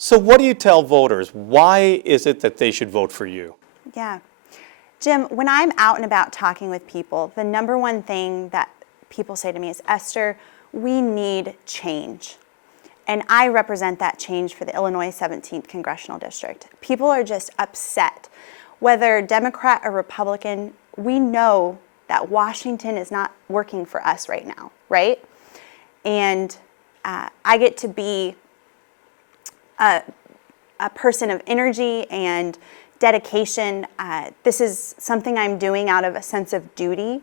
So what do you tell voters? Why is it that they should vote for you? Yeah. Jim, when I'm out and about talking with people, the number one thing that people say to me is, Esther, we need change. And I represent that change for the Illinois 17th Congressional District. People are just upset. Whether Democrat or Republican, we know that Washington is not working for us right now, right? And I get to be a person of energy and dedication. This is something I'm doing out of a sense of duty.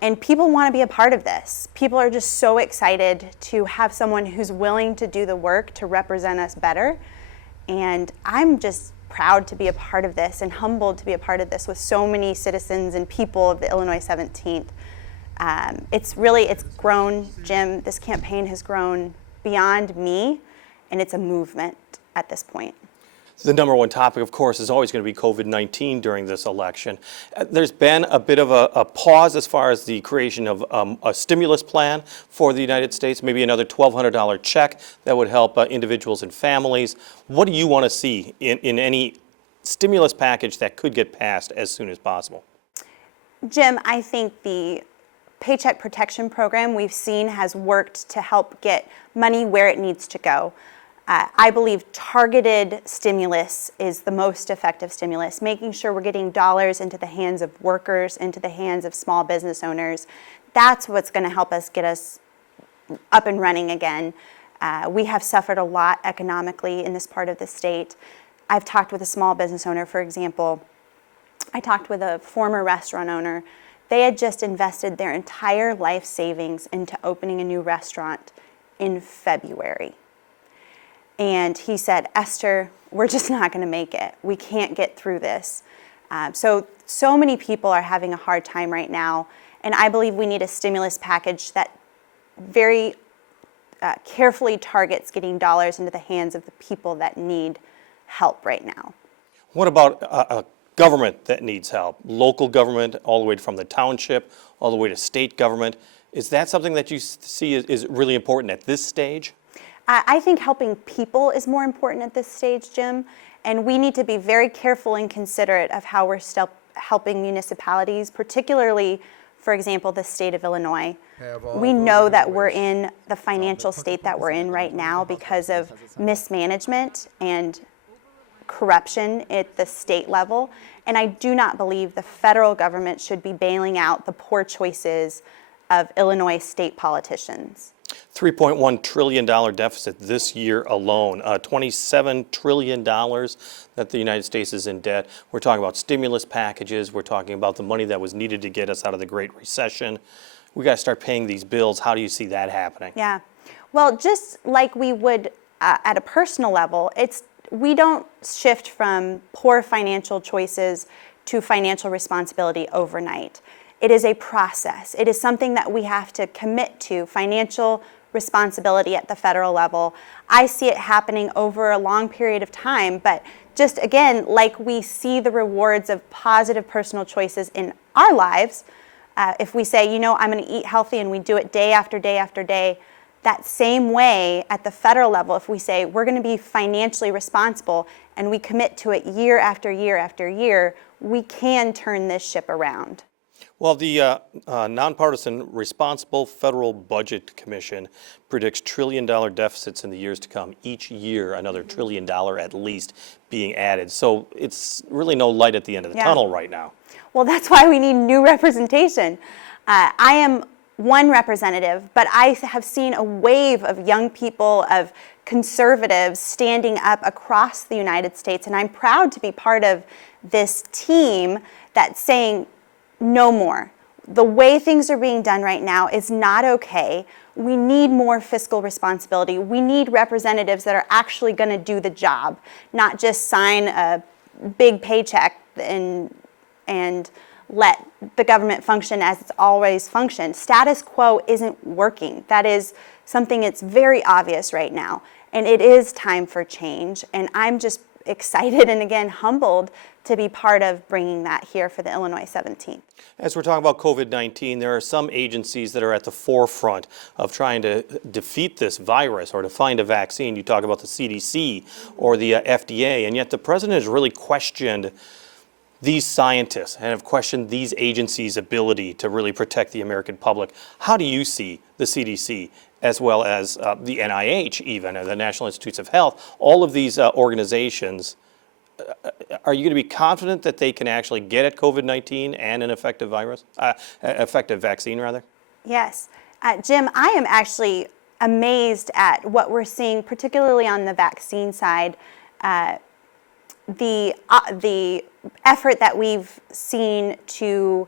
And people want to be a part of this. People are just so excited to have someone who's willing to do the work to represent us better. And I'm just proud to be a part of this and humbled to be a part of this with so many citizens and people of the Illinois 17th. It's grown, Jim. This campaign has grown beyond me, and it's a movement at this point. The number one topic, of course, is always going to be COVID-19 during this election. There's been a bit of a pause as far as the creation of a stimulus plan for the United States, maybe another $1,200 check that would help individuals and families. What do you want to see in any stimulus package that could get passed as soon as possible? Jim, I think the Paycheck Protection Program we've seen has worked to help get money where it needs to go. I believe targeted stimulus is the most effective stimulus, making sure we're getting dollars into the hands of workers, into the hands of small business owners. That's what's going to help us get us up and running again. We have suffered a lot economically in this part of the state. I've talked with a small business owner, for example. I talked with a former restaurant owner. They had just invested their entire life savings into opening a new restaurant in February. And he said, Esther, we're just not going to make it. We can't get through this. So many people are having a hard time right now. And I believe we need a stimulus package that very carefully targets getting dollars into the hands of the people that need help right now. What about a government that needs help? Local government, all the way from the township, all the way to state government. Is that something that you see is really important at this stage? I think helping people is more important at this stage, Jim, and we need to be very careful and considerate of how we're still helping municipalities, particularly, for example, the state of Illinois. We know that we're in the financial state that we're in right now because of mismanagement and corruption at the state level, and I do not believe the federal government should be bailing out the poor choices of Illinois state politicians. $3.1 trillion deficit this year alone, $27 trillion that the United States is in debt. We're talking about stimulus packages. We're talking about the money that was needed to get us out of the Great Recession. We got to start paying these bills. How do you see that happening? Yeah. Well, just like we would at a personal level, we don't shift from poor financial choices to financial responsibility overnight. It is a process. It is something that we have to commit to, financial responsibility at the federal level. I see it happening over a long period of time, but just again, like we see the rewards of positive personal choices in our lives, if we say, I'm going to eat healthy and we do it day after day after day, that same way at the federal level, if we say we're going to be financially responsible and we commit to it year after year after year, we can turn this ship around. Well, the Nonpartisan Responsible Federal Budget Commission predicts trillion-dollar deficits in the years to come. Each year, another $1 trillion at least being added. So it's really no light at the end of the tunnel right now. Well, that's why we need new representation. I am one representative, but I have seen a wave of young people, of conservatives standing up across the United States, and I'm proud to be part of this team that's saying, no more. The way things are being done right now is not okay. We need more fiscal responsibility. We need representatives that are actually going to do the job, not just sign a big paycheck and let the government function as it's always functioned. Status quo isn't working. That is something that's very obvious right now. And it is time for change. And I'm just excited and again humbled to be part of bringing that here for the Illinois 17th. As we're talking about COVID-19, there are some agencies that are at the forefront of trying to defeat this virus or to find a vaccine. You talk about the CDC or the FDA, and yet the president has really questioned these scientists and have questioned these agencies' ability to really protect the American public. How do you see the CDC as well as the NIH even, and the National Institutes of Health, all of these organizations? Are you going to be confident that they can actually get at COVID-19 and an effective vaccine rather? Yes. Jim, I am actually amazed at what we're seeing, particularly on the vaccine side. The effort that we've seen to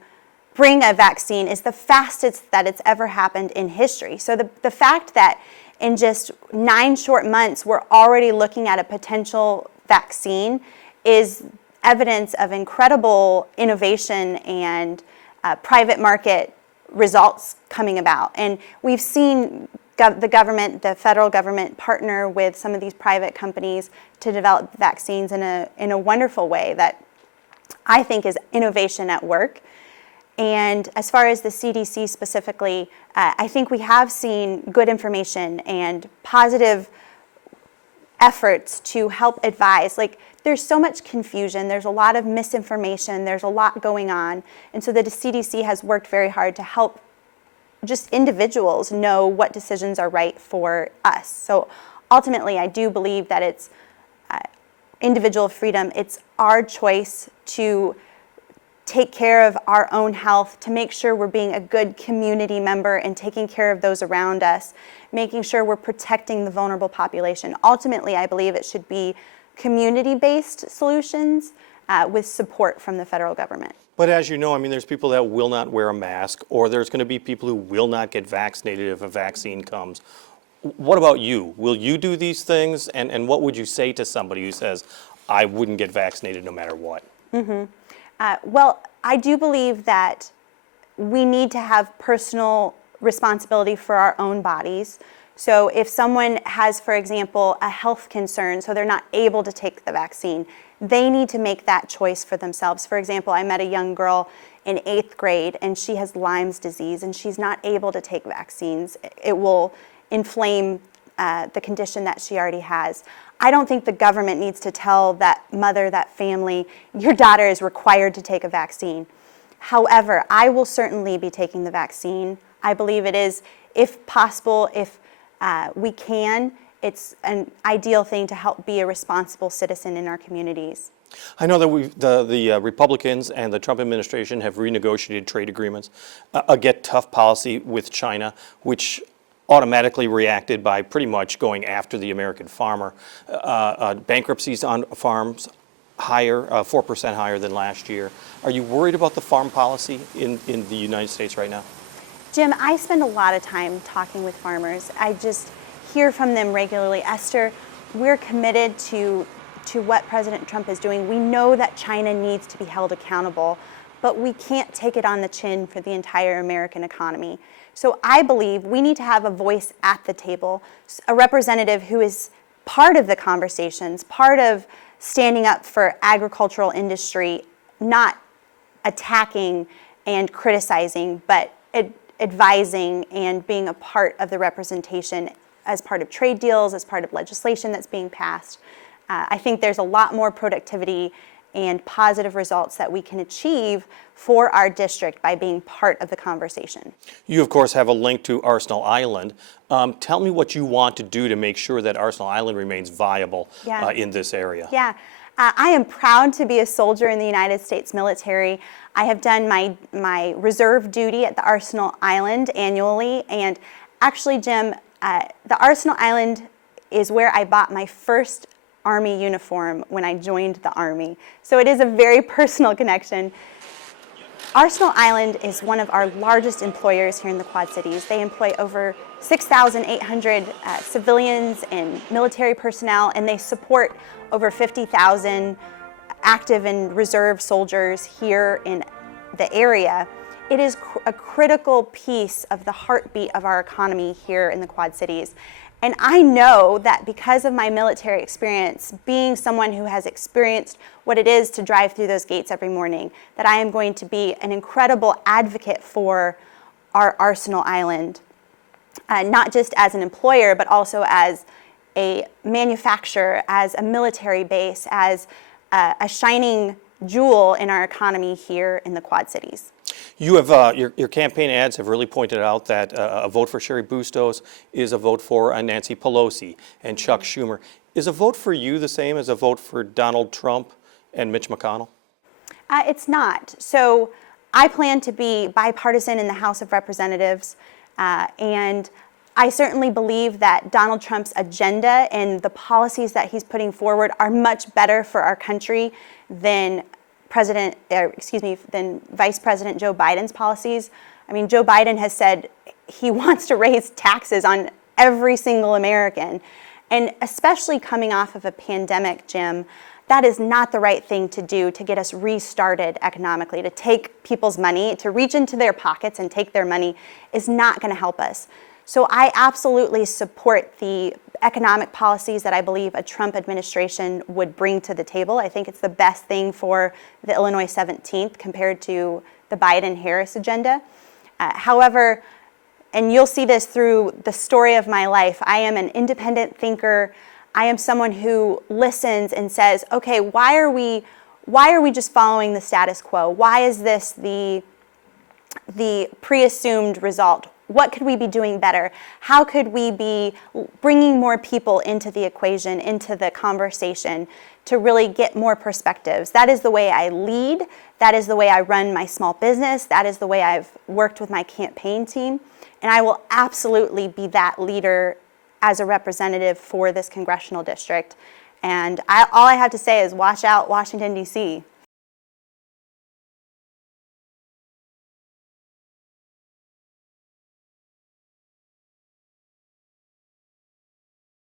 bring a vaccine is the fastest that it's ever happened in history. So the fact that in just 9 short months we're already looking at a potential vaccine is evidence of incredible innovation and private market results coming about. And we've seen the government, the federal government, partner with some of these private companies to develop vaccines in a wonderful way that I think is innovation at work. And as far as the CDC specifically, I think we have seen good information and positive efforts to help advise. Like, there's so much confusion, there's a lot of misinformation, there's a lot going on. And so the CDC has worked very hard to help just individuals know what decisions are right for us. So ultimately, I do believe that it's individual freedom. It's our choice to take care of our own health, to make sure we're being a good community member and taking care of those around us, making sure we're protecting the vulnerable population. Ultimately, I believe it should be community-based solutions with support from the federal government. But as you know, I mean, there's people that will not wear a mask, or there's going to be people who will not get vaccinated if a vaccine comes. What about you? Will you do these things? And what would you say to somebody who says, I wouldn't get vaccinated no matter what? Well, I do believe that we need to have personal responsibility for our own bodies. So if someone has, for example, a health concern, so they're not able to take the vaccine, they need to make that choice for themselves. For example, I met a young girl in 8th grade, and she has Lyme's disease, and she's not able to take vaccines. It will inflame the condition that she already has. I don't think the government needs to tell that mother, that family, your daughter is required to take a vaccine. However, I will certainly be taking the vaccine. I believe it is, if possible, if we can, it's an ideal thing to help be a responsible citizen in our communities. I know that the Republicans and the Trump administration have renegotiated trade agreements, again, tough policy with China, which automatically reacted by pretty much going after the American farmer. Bankruptcies on farms higher, 4% higher than last year. Are you worried about the farm policy in the United States right now? Jim, I spend a lot of time talking with farmers. I just hear from them regularly. Esther, we're committed to what President Trump is doing. We know that China needs to be held accountable, but we can't take it on the chin for the entire American economy. So I believe we need to have a voice at the table, a representative who is part of the conversations, part of standing up for agricultural industry, not attacking and criticizing, but advising and being a part of the representation as part of trade deals, as part of legislation that's being passed. I think there's a lot more productivity and positive results that we can achieve for our district by being part of the conversation. You, of course, have a link to Arsenal Island. Tell me what you want to do to make sure that Arsenal Island remains viable in this area. Yeah. I am proud to be a soldier in the United States military. I have done my reserve duty at the Arsenal Island annually, and actually, Jim, the Arsenal Island is where I bought my first Army uniform when I joined the Army. So it is a very personal connection. Arsenal Island is one of our largest employers here in the Quad Cities. They employ over 6,800 civilians and military personnel, and they support over 50,000 active and reserve soldiers here in the area. It is a critical piece of the heartbeat of our economy here in the Quad Cities. And I know that because of my military experience, being someone who has experienced what it is to drive through those gates every morning, that I am going to be an incredible advocate for our Arsenal Island, not just as an employer, but also as a manufacturer, as a military base, as a shining jewel in our economy here in the Quad Cities. You have your campaign ads have really pointed out that a vote for Sherry Bustos is a vote for Nancy Pelosi and Chuck Schumer. Is a vote for you the same as a vote for Donald Trump and Mitch McConnell? It's not. So I plan to be bipartisan in the House of Representatives, and I certainly believe that Donald Trump's agenda and the policies that he's putting forward are much better for our country than than Vice President Joe Biden's policies. I mean, Joe Biden has said he wants to raise taxes on every single American. And especially coming off of a pandemic, Jim, that is not the right thing to do to get us restarted economically. To take people's money, to reach into their pockets and take their money is not going to help us. So I absolutely support the economic policies that I believe a Trump administration would bring to the table. I think it's the best thing for the Illinois 17th compared to the Biden-Harris agenda. However, and you'll see this through the story of my life, I am an independent thinker. I am someone who listens and says, okay, why are we just following the status quo? Why is this the pre-assumed result? What could we be doing better? How could we be bringing more people into the equation, into the conversation to really get more perspectives? That is the way I lead. That is the way I run my small business. That is the way I've worked with my campaign team. And I will absolutely be that leader as a representative for this congressional district. And all I have to say is watch out, Washington, D.C.